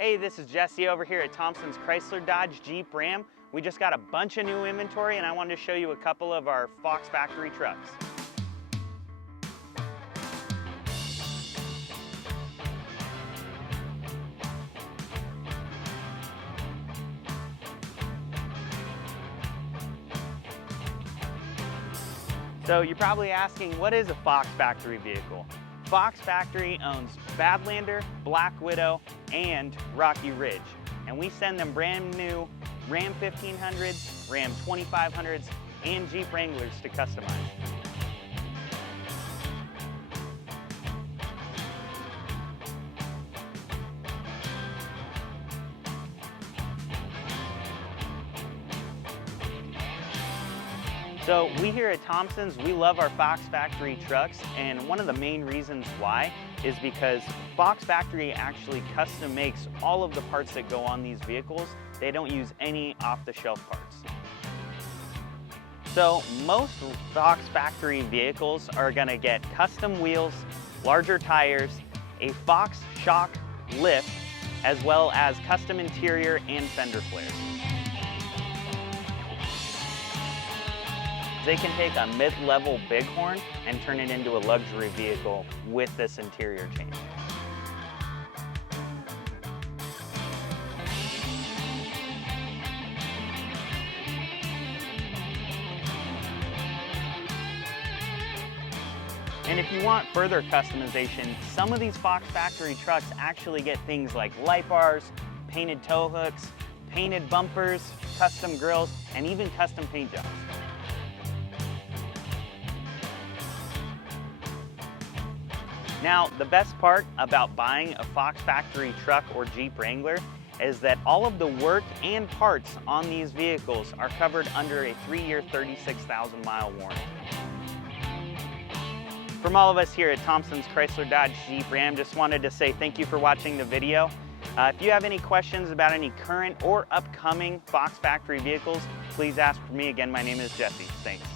Hey, this is Jesse over here at Thompson's Chrysler Dodge Jeep Ram. We just got a bunch of new inventory and I wanted to show you a couple of our Fox factory trucks. So you're probably asking, what is a Fox factory vehicle? Fox Factory owns Badlander, Black Widow, and Rocky Ridge. And we send them brand new Ram 1500s, Ram 2500s, and Jeep Wranglers to customize. So we here at Thompson's, we love our Fox Factory trucks, and one of the main reasons why is because Fox Factory actually custom makes all of the parts that go on these vehicles. They don't use any off-the-shelf parts. So most Fox Factory vehicles are gonna get custom wheels, larger tires, a Fox shock lift, as well as custom interior and fender flares. They can take a mid-level Bighorn and turn it into a luxury vehicle with this interior change. And if you want further customization, some of these Fox Factory trucks actually get things like light bars, painted tow hooks, painted bumpers, custom grills, and even custom paint jobs. Now, the best part about buying a Fox Factory truck or Jeep Wrangler is that all of the work and parts on these vehicles are covered under a 3-year, 36,000-mile warranty. From all of us here at Thompson's Chrysler Dodge Jeep Ram, just wanted to say thank you for watching the video. If you have any questions about any current or upcoming Fox Factory vehicles, please ask for me. Again, my name is Jesse. Thanks.